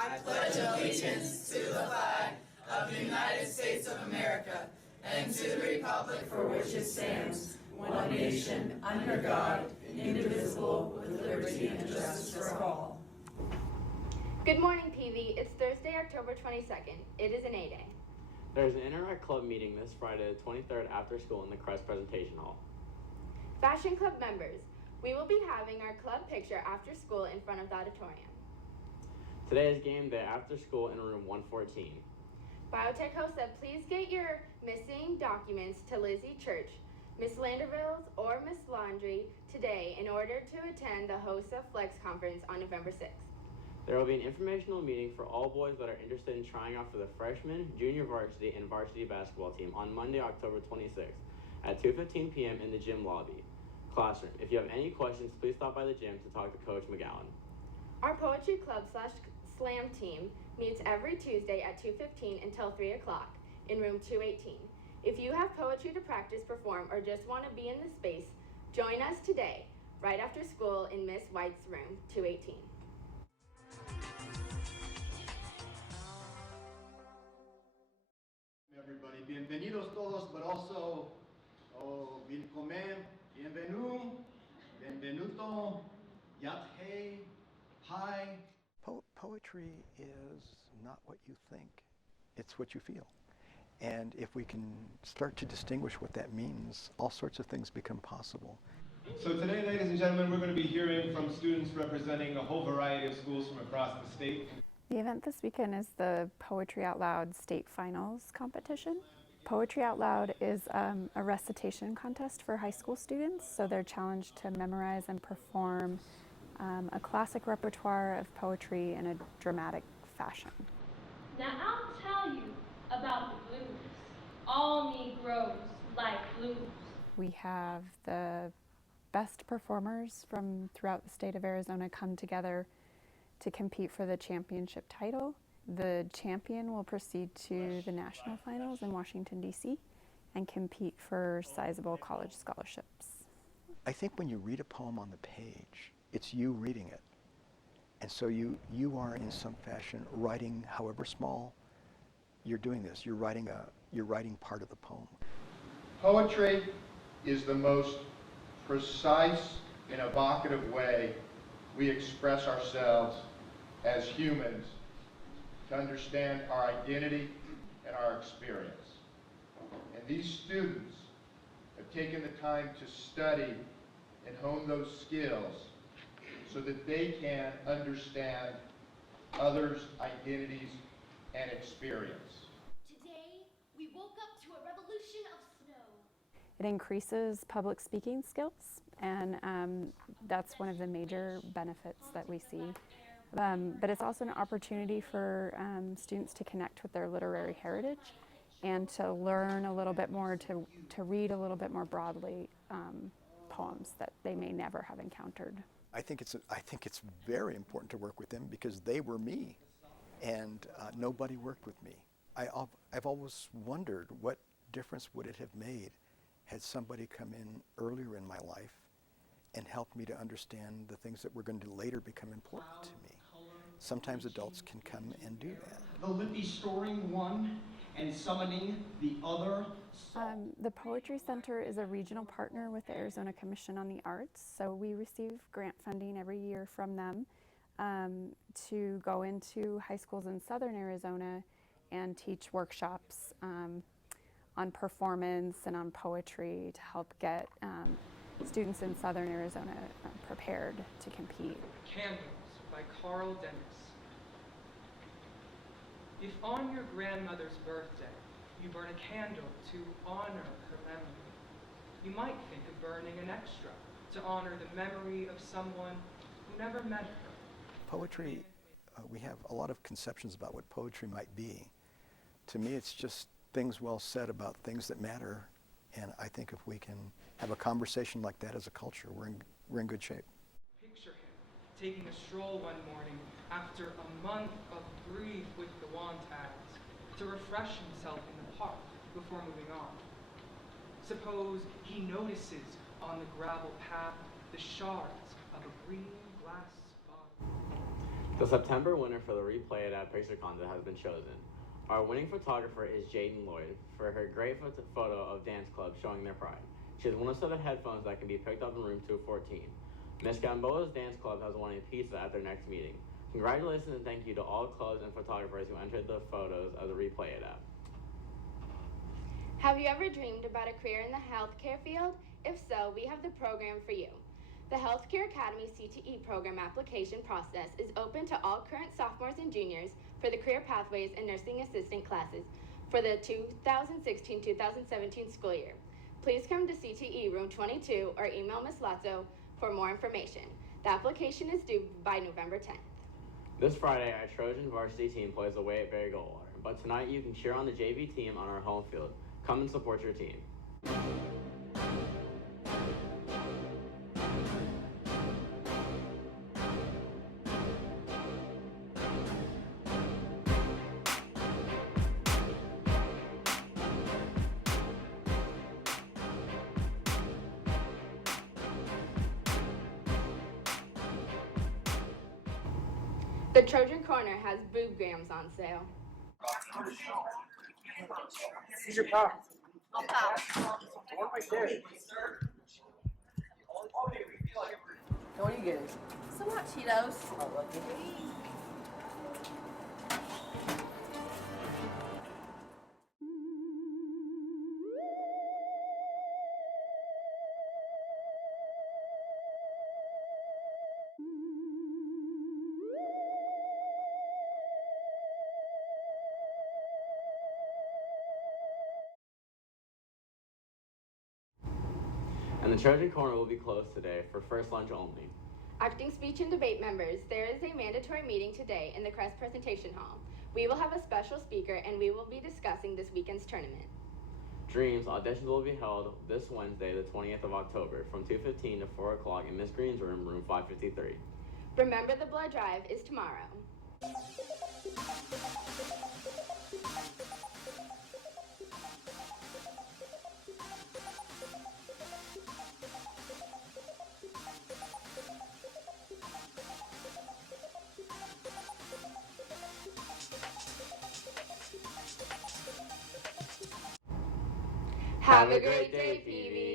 I pledge allegiance to the flag of the United States of America and to the republic for which it stands, one nation, under God, indivisible, with liberty and justice for all. Good morning, PV. It's Thursday, October 22nd. It is an A-Day. There's an Interact Club meeting this Friday, the 23rd, after school in the Crest Presentation Hall. Fashion Club members, we will be having our club picture after school in front of the auditorium. Today is game day after school in room 114. Biotech host said please get your missing documents to Lizzie Church, Miss Landerville's, or Miss Laundry today in order to attend the HOSA Flex Conference on November 6th. There will be an informational meeting for all boys that are interested in trying out for the freshman, junior varsity, and varsity basketball team on Monday, October 26th at 2:15 p.m. in the gym lobby. Classroom. If you have any questions, please stop by the gym to talk to Coach McGowan. Our Poetry Club / Slam team meets every Tuesday at 2:15 until 3 o'clock in room 218. If you have poetry to practice, perform, or just want to be in the space, join us today, right after school in Miss White's room 218. Everybody, bienvenidos todos, but also, willkommen, bienvenue, benvenuto, yathe, hi. Poetry is not what you think, it's what you feel. And if we can start to distinguish what that means, all sorts of things become possible. So today, ladies and gentlemen, we're going to be hearing from students representing a whole variety of schools from across the state. The event this weekend is the Poetry Out Loud State Finals competition. Poetry Out Loud is a recitation contest for high school students, so they're challenged to memorize and perform a classic repertoire of poetry in a dramatic fashion. Now I'll tell you about the blues. All Negroes like blues. We have the best performers from throughout the state of Arizona come together to compete for the championship title. The champion will proceed to the national finals in Washington, D.C. and compete for sizable college scholarships. I think when you read a poem on the page, it's you reading it. And so you are in some fashion writing, however small, you're doing this. You're writing part of the poem. Poetry is the most precise and evocative way we express ourselves as humans to understand our identity and our experience. And these students have taken the time to study and hone those skills so that they can understand others' identities and experience. Today, we woke up to a revolution of snow. It increases public speaking skills, and that's one of the major benefits that we see. But it's also an opportunity for students to connect with their literary heritage and to learn a little bit more, to read a little bit more broadly poems that they may never have encountered. I think it's very important to work with them because they were me, and nobody worked with me. I've always wondered what difference would it have made had somebody come in earlier in my life and helped me to understand the things that were going to later become important to me. Sometimes adults can come and do that. The Lippy storing one and summoning the other. The Poetry Center is a regional partner with the Arizona Commission on the Arts, so we receive grant funding every year from them to go into high schools in southern Arizona and teach workshops on performance and on poetry to help get students in southern Arizona prepared to compete. Candles by Carl Dennis. If on your grandmother's birthday you burn a candle to honor her memory, you might think of burning an extra to honor the memory of someone who never met her. Poetry, we have a lot of conceptions about what poetry might be. To me, it's just things well said about things that matter, and I think if we can have a conversation like that as a culture, we're in good shape. Picture him taking a stroll one morning after a month of grief with the Wantags to refresh himself in the park before moving on. Suppose he notices on the gravel path the shards of a green glass bottle. The September winner for the Replay It At Picture Contest has been chosen. Our winning photographer is Jaden Lloyd for her great photo of dance club showing their pride. She has one set of headphones that can be picked up in room 214. Miss Gamboa's dance club has won a pizza at their next meeting. Congratulations and thank you to all clubs and photographers who entered the photos of the Replay It At. Have you ever dreamed about a career in the healthcare field? If so, we have the program for you. The Healthcare Academy CTE program application process is open to all current sophomores and juniors for the Career Pathways and Nursing Assistant classes for the 2016-2017 school year. Please come to CTE room 22 or email Ms. Lazzo for more information. The application is due by November 10th. This Friday, our Trojan varsity team plays away at Barry Goldwater, but tonight you can cheer on the JV team on our home field. Come and support your team. The Trojan Corner has boob grams on sale. Who's your pal? What am I getting? What are you getting? Some hot Cheetos. Oh, lucky. And the Trojan Corner will be closed today for first lunch only. Acting speech and debate members, there is a mandatory meeting today in the Crest Presentation Hall. We will have a special speaker and we will be discussing this weekend's tournament. Dreams auditions will be held this Wednesday, the 20th of October, from 2:15 to 4 o'clock in Miss Green's room, room 553. Remember, the blood drive is tomorrow. Have a great day, PV.